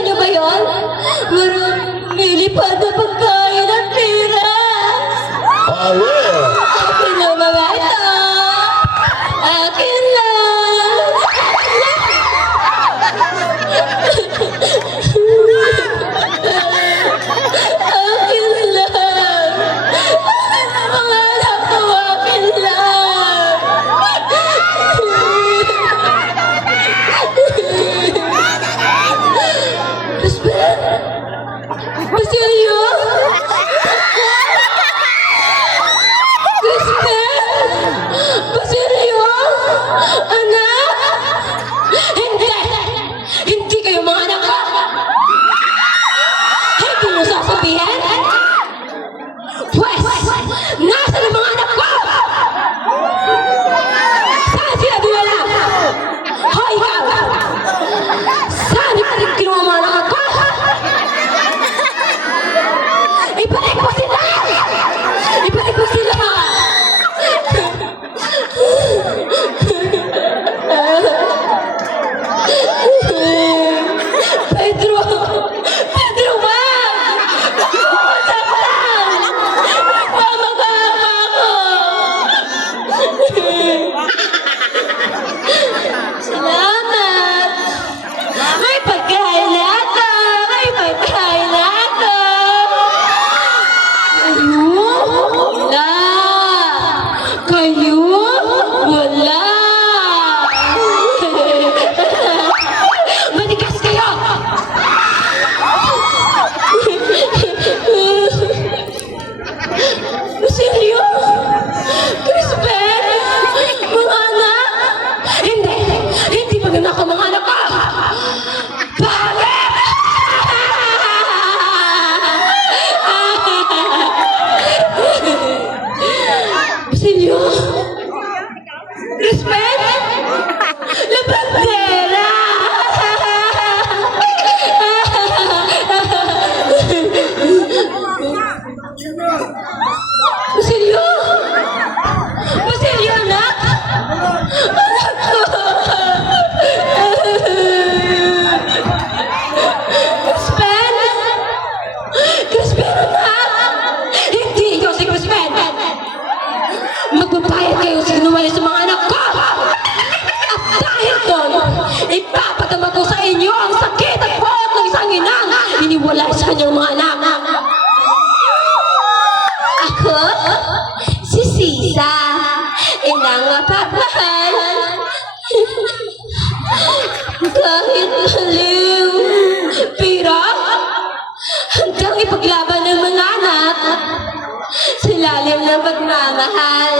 niyo ba yun? Maraming lipad na pagkain at pera. Akin na mga ito. Akin lang. Akin lang. Mga anak ko, akin lang. Crispin? Basilio? Crispin? Basilio? Anak? Hindi! Hindi kayo mga anak ko! Hindi mo sasabihin? Pwes! Nasaan ang mga anak ko? Saan sila dinala? Hoy, ikaw! Saan ikaw kinuha mga anak ko? Ibalik mo sila! Ibalik mo sila! Pedro! Pedro, wag! Usap lang! Mamagama ako! Salamat! May pagkain na ako! May pagkain na ako! Wala! Kayo? Wala! Matigas kayo! Basilio? Crispin? Mga anak? Hindi! Hindi maganda ka mga anak ko! Bakit? Basilio? Crispin? La bandera! Basilio? Basilio, anak? Anak ko! Crispin? Crispin, anak? Hindi ikaw si Crispin! Magbabayad kayo sa kinuwali sa mga anak ko! At dahil doon, ipapatama ko sa inyo ang sakit at buot ng isang inang iniwalay sa kanyang mga anak. Ako, si Sisa, inang mapagmahal. Kahit maliw, pira, hanggang ipaglaban ng mga anak sa lalim ng pagmamahal.